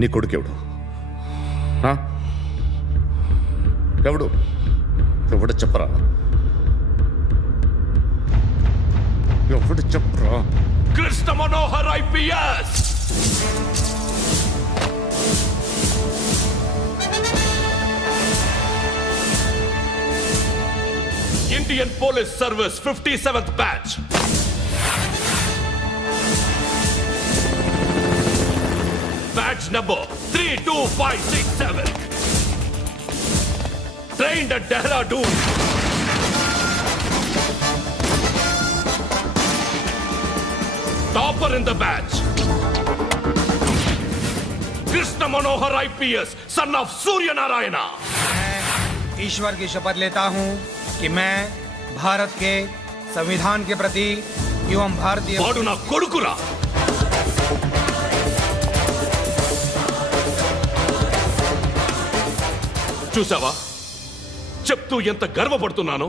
నీ కొడుకెవడు? ఎవడు ఎవడు చెప్పరా? ఎవడు చెప్పరా? Krishna Manohar IPS. Indian Police Service 57th batch. Badge number 32567. Trained at Dehradun. Topper in the batch. Krishna Manohar IPS, son of Surya Narayana. मैं ईश्वर की शपथ लेता हूँ कि मैं भारत के संविधान के प्रति एवं भारतीय వాడు నా కొడుకురా. చూసావా చెప్తూ ఎంత గర్వపడుతున్నానో.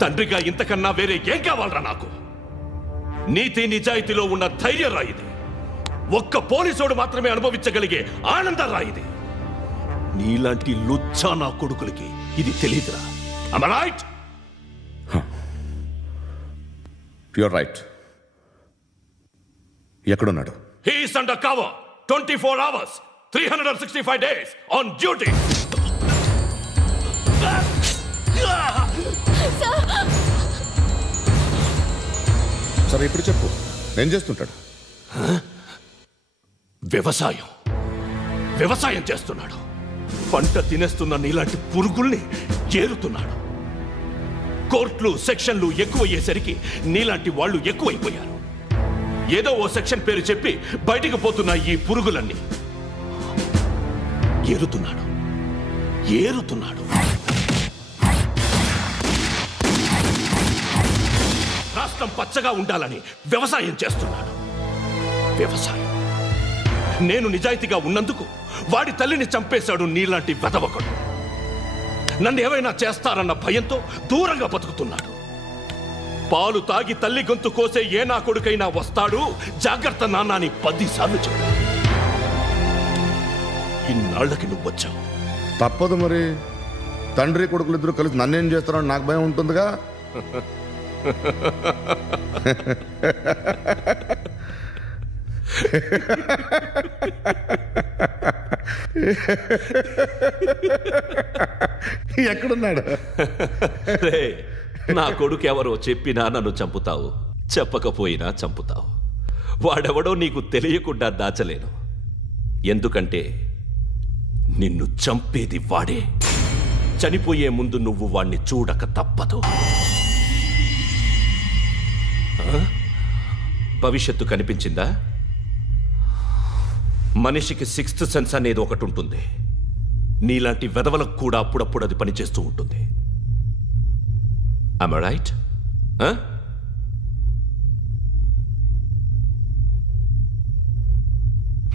తండ్రిగా ఇంతకన్నా వేరే ఏం కావాలరా నాకు? నీతి నిజాయితీలో ఉన్న ధైర్యం రా ఇది. ఒక్క పోలీసోడు మాత్రమే అనుభవించగలిగే ఆనందం రా ఇది. నీలాంటి లుచ్చా నా కొడుకులకి ఇది తెలియదురా. Am I right? You're right. ఎక్కడున్నాడు? He is under cover 24 hours 365 days on duty. సరే ఇప్పుడు చెప్పు, ఏం చేస్తుంటాడు? వ్యవసాయం చేస్తున్నాడు. పంట తినేస్తున్న నీలాంటి పురుగుల్ని ఏరుతున్నాడు. కోర్టులు సెక్షన్లు ఎక్కువయ్యేసరికి నీలాంటి వాళ్ళు ఎక్కువైపోయారు. ఏదో ఓ సెక్షన్ పేరు చెప్పి బయటికి పోతున్న ఈ పురుగులన్నీ ఏరుతున్నాడు. రాష్ట్రం పచ్చగా ఉండాలని వ్యవసాయం చేస్తున్నాడు. నేను నిజాయితీగా ఉన్నందుకు వాడి తల్లిని చంపేశాడు నీలాంటి వెధవకుడు. నన్ను ఏమైనా చేస్తారన్న భయంతో దూరంగా బతుకుతున్నాడు. పాలు తాగి తల్లి గొంతు కోసే ఏ నా కొడుకైనా వస్తాడు, జాగ్రత్త నాన్న అని 10 సార్లు చెప్పాడు. ఇన్నాళ్లకి నువ్వు వచ్చావు. తప్పదు మరి. తండ్రి కొడుకులు ఇద్దరు కలిసి నన్నేం చేస్తారని నాకు భయం ఉంటుందిగా. ఎక్కడున్నాడు? నా కొడుకు ఎవరో చెప్పినా నన్ను చంపుతావు, చెప్పకపోయినా చంపుతావు. వాడెవడో నీకు తెలియకుండా దాచలేను. ఎందుకంటే నిన్ను చంపేది వాడే. చనిపోయే ముందు నువ్వు వాణ్ణి చూడక తప్పదు. భవిష్యత్తు కనిపించిందా? మనిషికి 6th సెన్స్ అనేది ఒకటి ఉంటుంది. నీలాంటి వెధవలకు కూడా అప్పుడప్పుడు అది పనిచేస్తూ ఉంటుంది. Am I right?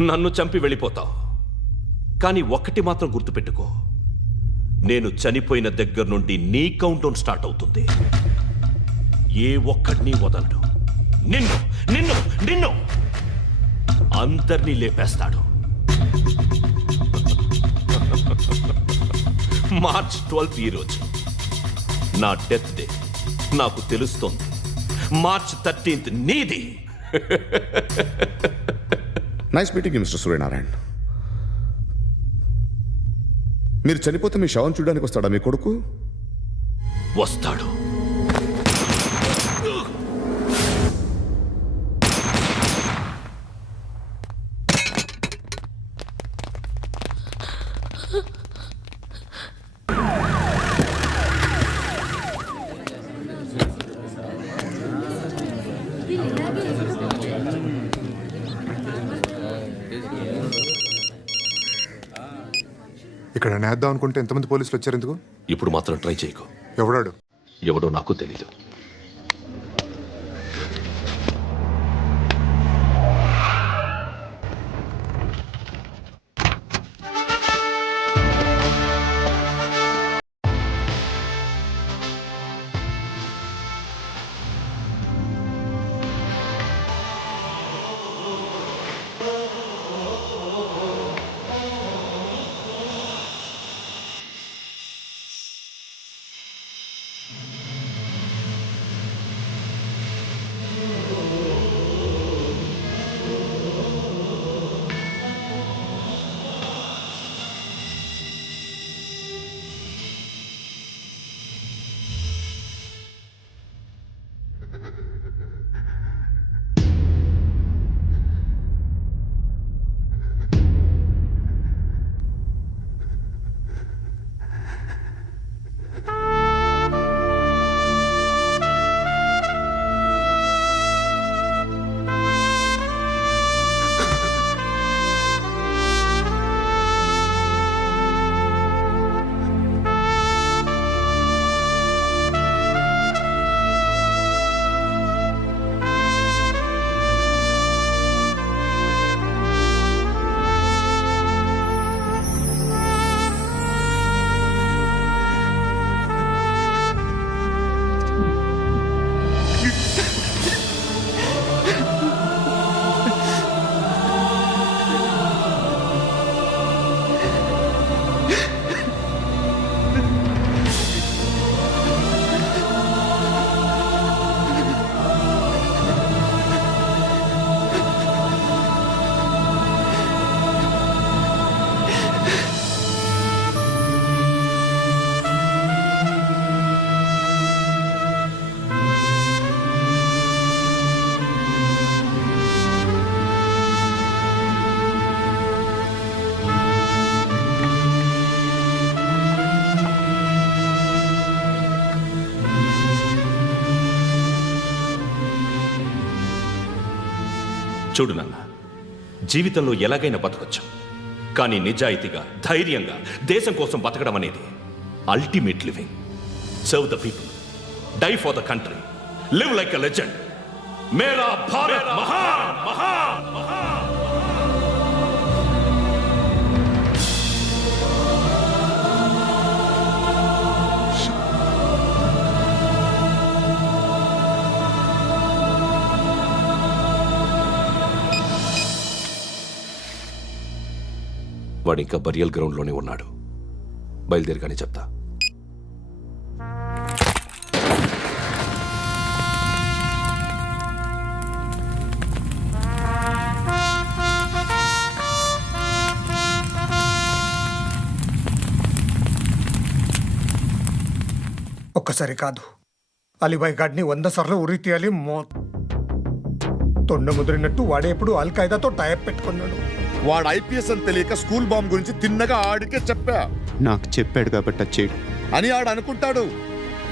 నన్ను చంపి వెళ్ళిపోతావు. కానీ ఒక్కటి మాత్రం గుర్తుపెట్టుకో, నేను చనిపోయిన దగ్గర నుండి నీ కౌంటౌన్ స్టార్ట్ అవుతుంది. ఏ ఒక్కడిని వదలడు. నిన్ను నిన్ను నిన్ను అందరినీ లేపేస్తాడు. మార్చ్ 12 ఈరోజు నా డెత్ డే. నాకు తెలుస్తోంది. మార్చ్ 13th నీది. Nice meeting mister Suryanarayana. మీరు చనిపోతే మీ శవం చూడడానికి వస్తాడా మీ కొడుకు? వస్తాడు. ఇక్కడ నేద్దాం అనుకుంటే ఎంతమంది పోలీసులు వచ్చారు ఎందుకు? ఇప్పుడు మాత్రం ట్రై చేయకు. ఎవడాడు? ఎవడో నాకు తెలీదు. చూడు నాన్న, జీవితంలో ఎలాగైనా బతకొచ్చు, కానీ నిజాయితీగా ధైర్యంగా దేశం కోసం బతకడం అనేది ultimate living. Serve the people, die for the country, live like a legend. మేరా భారత్ మహాన్ మహాన్ మహాన్. వాడు ఇంకా బరియల్ గ్రౌండ్లోనే ఉన్నాడు. బయలుదేరగానే చెప్తా. ఒక్కసారి కాదు, అలీబాయ్ గాడిని 100 సార్లు ఉరి తీయాలి. తొండ ముదిరినట్టు వాడే ఎప్పుడు అల్ ఖైదాతో టైప్ పెట్టుకున్నాడు. వాడు ఐపీఎస్ అని తెలియక స్కూల్ బాంబ్ గురించి తిన్నగా ఆడికే చెప్పా నాకు చెప్పాడు కాబట్టి అది చేయడు. అని ఆడు అనుకుంటాడు.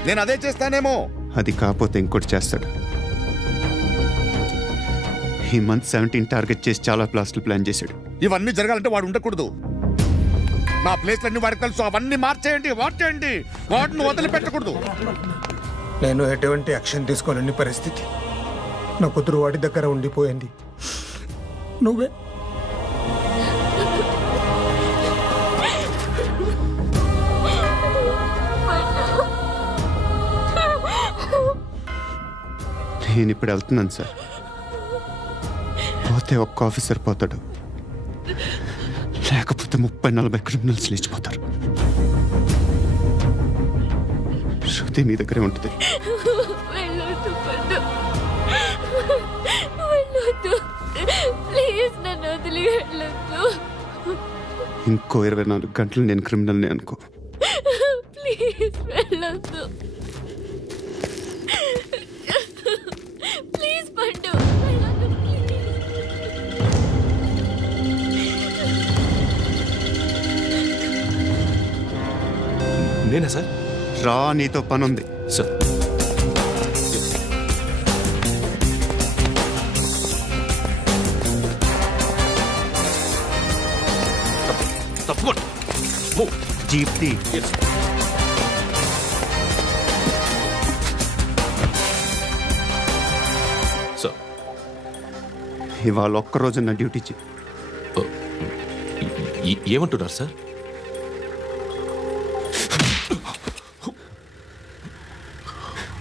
నేను అదే చేస్తానేమో. అది కాకపోతే ఇంకోటి చేస్తాడు. ఈ మంత్ 17 టార్గెట్ చేసి చాలా ప్లాస్టులు ప్లాన్ చేశాడు. ఇవన్నీ జరగాలంటే వాడు ఉండకూడదు. నా ప్లేస్లన్నీ వాడికి తెలుసు. అవన్నీ మార్చేయండి, వాటేయండి. వాటిని వదిలిపెట్టకూడదు. నేను ఎటువంటి యాక్షన్ తీసుకోలేని పరిస్థితి. నా కూతురు వాడి దగ్గర ఉండిపోయింది. నువ్వే నేను ఇప్పుడు వెళ్తున్నాను సార్. పోతే ఒక్క ఆఫీసర్ పోతాడు, లేకపోతే 30-40 క్రిమినల్స్ లేచిపోతారు. శృతి మీ దగ్గరే ఉంటుంది. వెళ్ళొద్దు పండు, వెళ్ళొద్దు ప్లీజ్, నన్ను వదిలి వెళ్ళొద్దు. ఇంకో 24 గంటలు నేను క్రిమినల్ని అనుకో. ప్లీజ్ వెళ్ళొద్దు, ప్లీజ్ పండు వెళ్ళొద్దు, ప్లీజ్. నేనా సార్? రా, నీతో పని ఉంది. సార్, తప్పకుండా. జీప్తి సార్, ఇవాళ ఒక్కరోజు నా డ్యూటీ చేయి. ఏమంటున్నారు సార్?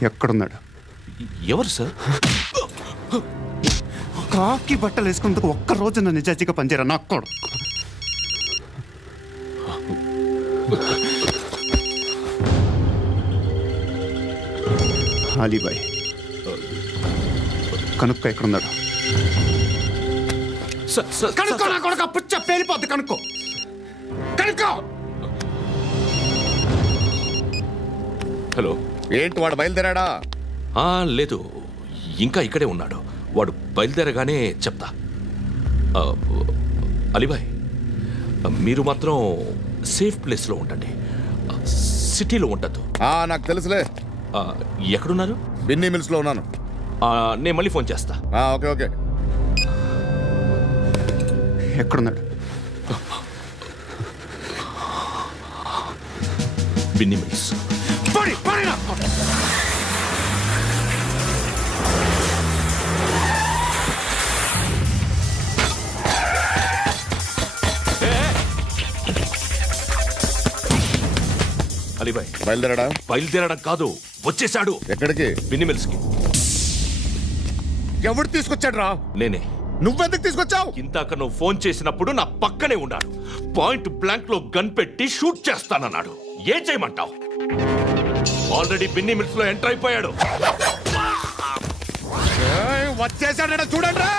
ఎక్కడున్నాడు? ఎవరు సార్? కాకి బట్టలు వేసుకున్నందుకు ఒక్కరోజు నా నిజాజీగా పనిచేయరా నాకు కొడుకు. అలీబాయ్ కనుక్కో, ఎక్కడున్నాడు? కనుక్కో నా కొడుకు, పుచ్చ పేలిపోద్ది. కనుక్కో కనుక్కో. హలో, ఏంటి వాడు బయలుదేరాడా? లేదు, ఇంకా ఇక్కడే ఉన్నాడు. వాడు బయలుదేరగానే చెప్తా. అలీబాయ్, మీరు మాత్రం సేఫ్ ప్లేస్లో ఉండండి, సిటీలో ఉండద్దు. నాకు తెలుసులే. ఎక్కడున్నారు? బిన్నీ మిల్స్ లో ఉన్నాను. నేను మళ్ళీ ఫోన్ చేస్తా. Okay okay. ఎక్కడున్నాడు? బిన్నీ మిల్స్. అలీబాయ్ బయలుదేరాడా? బయలుదేరడం కాదు, వచ్చేశాడు. ఎక్కడికి? బిన్నీ మిల్స్ కి. ఎవడు తీసుకొచ్చాడు రా? నేనే. నువ్వెందుకు తీసుకొచ్చావు? ఇందాక నువ్వు ఫోన్ చేసినప్పుడు నా పక్కనే ఉన్నాడు. పాయింట్ బ్లాంక్ లో గన్ పెట్టి షూట్ చేస్తానన్నాడు. ఏం చేయమంటావు? ఆల్రెడీ బిన్నీ మిల్స్ లో ఎంటర్ అయిపోయాడు. వచ్చేసాడ చూడండి రా.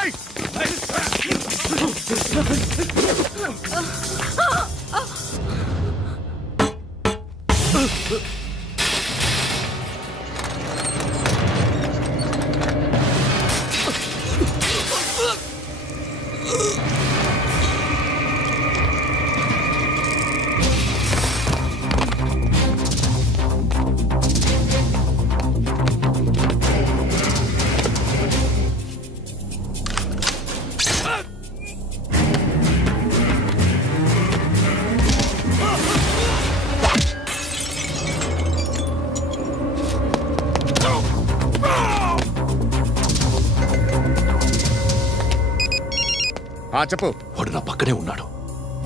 చెప్పు. వాడు నా పక్కనే ఉన్నాడు.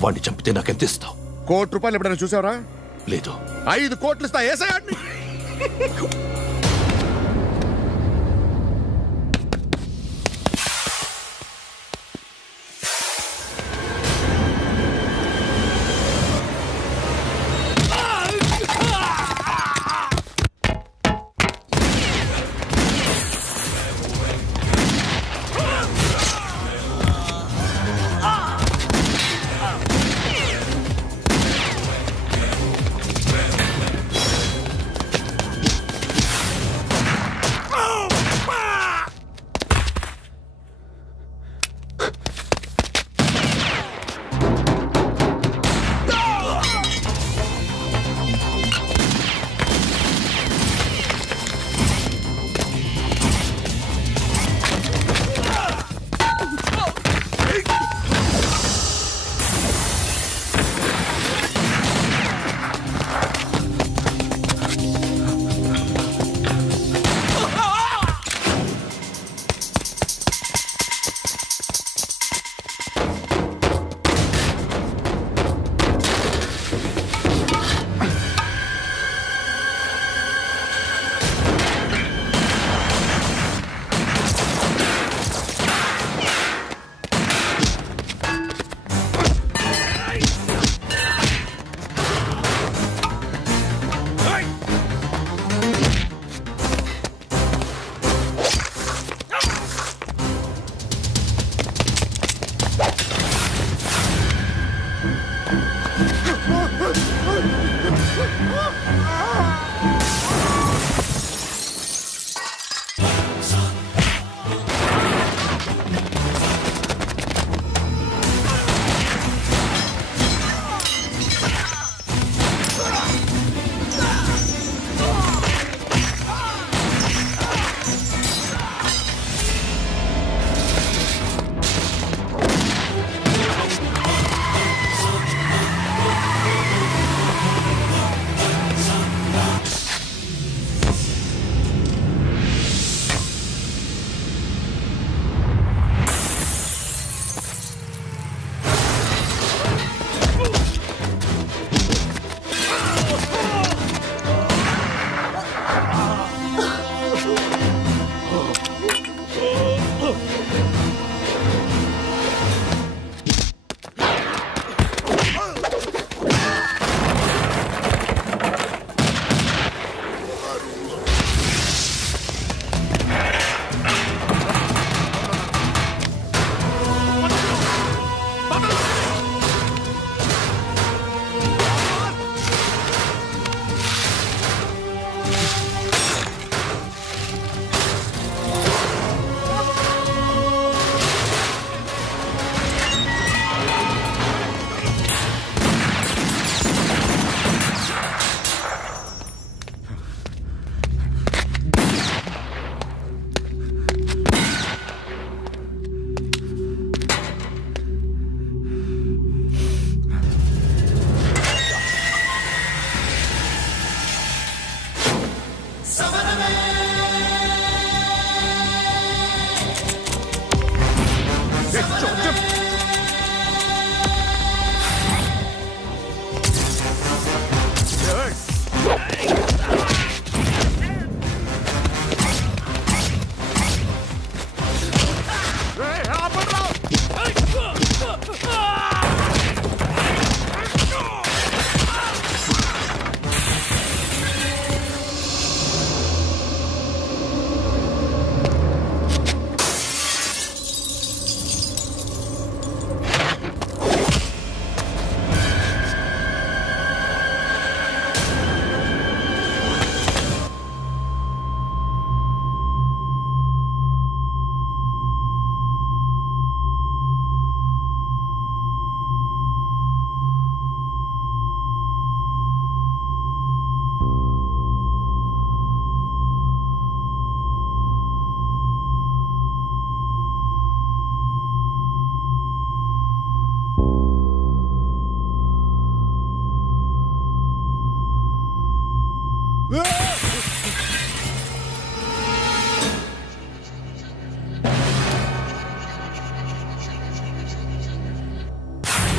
వాడిని చంపితే నాకెంత ఇస్తావు? ₹1,00,00,000 ఎప్పుడైనా చూసావరా? లేదు. 5 కోట్లు ఇస్తా. ఏసయాడిని.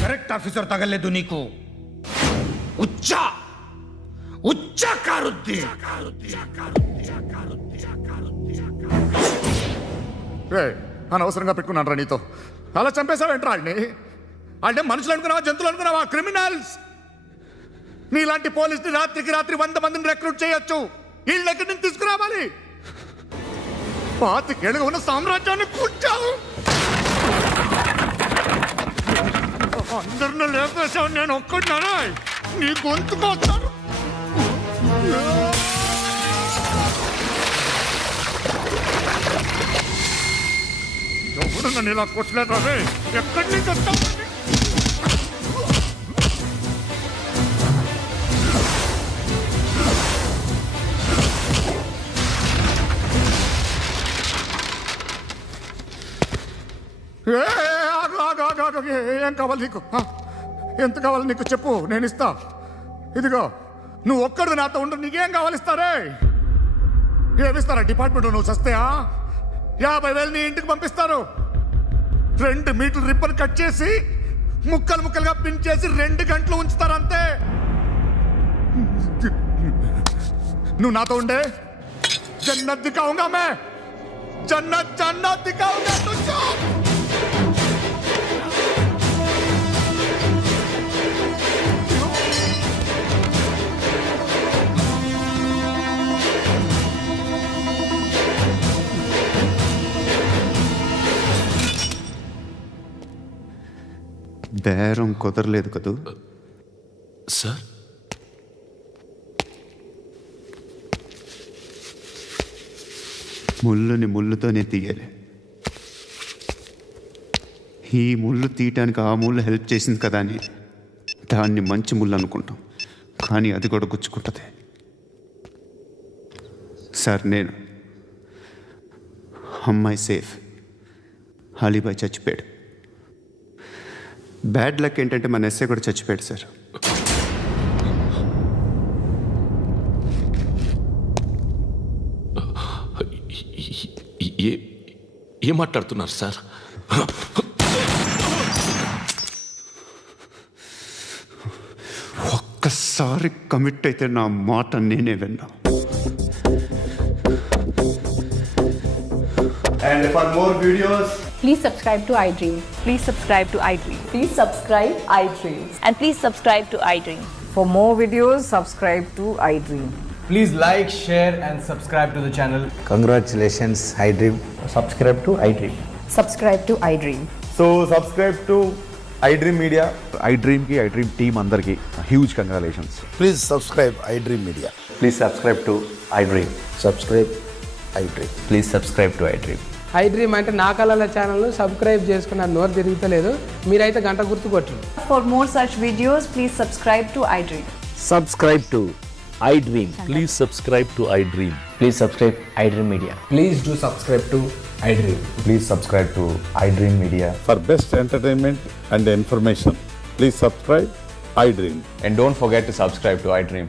కరెక్ట్ ఆఫీసర్ తగలేదు నీకు ఉచ్చ కారుద్ది రే అనవసరంగా పెట్టుకున్నాను రా నీతో అలా చంపేశావేంట్రా ఆడిని అంటే మనుషులు అనుకున్నావా జంతువులు అనుకున్నావా క్రిమినల్స్ నీలాంటి పోలీసుని రాత్రికి రాత్రి 100 మందిని రిక్రూట్ చేయొచ్చు వీళ్ళ దగ్గర నుంచి తీసుకురావాలి 25 ఏళ్ళుగా ఉన్న సామ్రాజ్యాన్ని కూర్చావు అందరిని లేపేశావు నేను ఒక్కడినారా నీ గొంతుకొస్తాను ఎవరు నన్ను ఇలా కొట్టలేదా రే ఎక్కడి నుంచి వస్తావు ఏం కావాలి నీకు ఎంత కావాలి నీకు చెప్పు నేను ఇస్తా ఇదిగో నువ్వు ఒక్కడు నాతో ఉండు నీకేం కావాలి ఇస్తారే ఏమిస్తారా డిపార్ట్మెంట్ నువ్వు చస్తేయా 50,000 నీ ఇంటికి పంపిస్తారు 2 మీటర్లు రిబ్బన్ కట్ చేసి ముక్కలు ముక్కలుగా పిన్ చేసి 2 గంటలు ఉంచుతారు అంతే నువ్వు నాతో ఉండే జన్నత్ దిఖాऊंगा मैं जन्नत दिखाऊंगा तुझको బేరం కుదరలేదు కదూ సార్ ముళ్ళుని ముళ్ళుతోనే తీయాలి ఈ ముళ్ళు తీయటానికి ఆ ముళ్ళు హెల్ప్ చేసింది కదా అని దాన్ని మంచి ముళ్ళు అనుకుంటాం కానీ అది కూడా గుచ్చుకుంటుంది సార్ నేను అమ్మాయి సేఫ్ అలీబాయ్ చచ్చిపోయాడు బ్యాడ్ లక్ ఏంటంటే మన ఎస్ఐ కూడా చచ్చిపోయాడు సార్ ఏం మాట్లాడుతున్నారు సార్ ఒక్కసారి కమిట్ అయితే నా మాట నేనే విన్నా And for more videos, Please subscribe to iDream. Please subscribe to iDream. Please subscribe iDream. And please subscribe to iDream. For more videos, subscribe to iDream. please like, share and subscribe to the channel. congratulations, iDream. Subscribe to iDream. Subscribe to iDream. So, subscribe to iDream Media. iDream ki iDream team andarki huge congratulations. Please subscribe iDream Media. Please subscribe to iDream. Subscribe iDream. Please subscribe to iDream. iDream అంటే నా కళల ఛానల్ను subscribe చేసుకున్న నోరు తిరుగుతలేదు మీరైతే గంట గుర్తు కొట్టండి For more such videos, please subscribe to iDream. Subscribe to iDream. Please subscribe to iDream. Please subscribe iDream Media. Please do subscribe to iDream. Please subscribe to iDream Media. For best entertainment and information, please subscribe iDream. And don't forget to subscribe to iDream.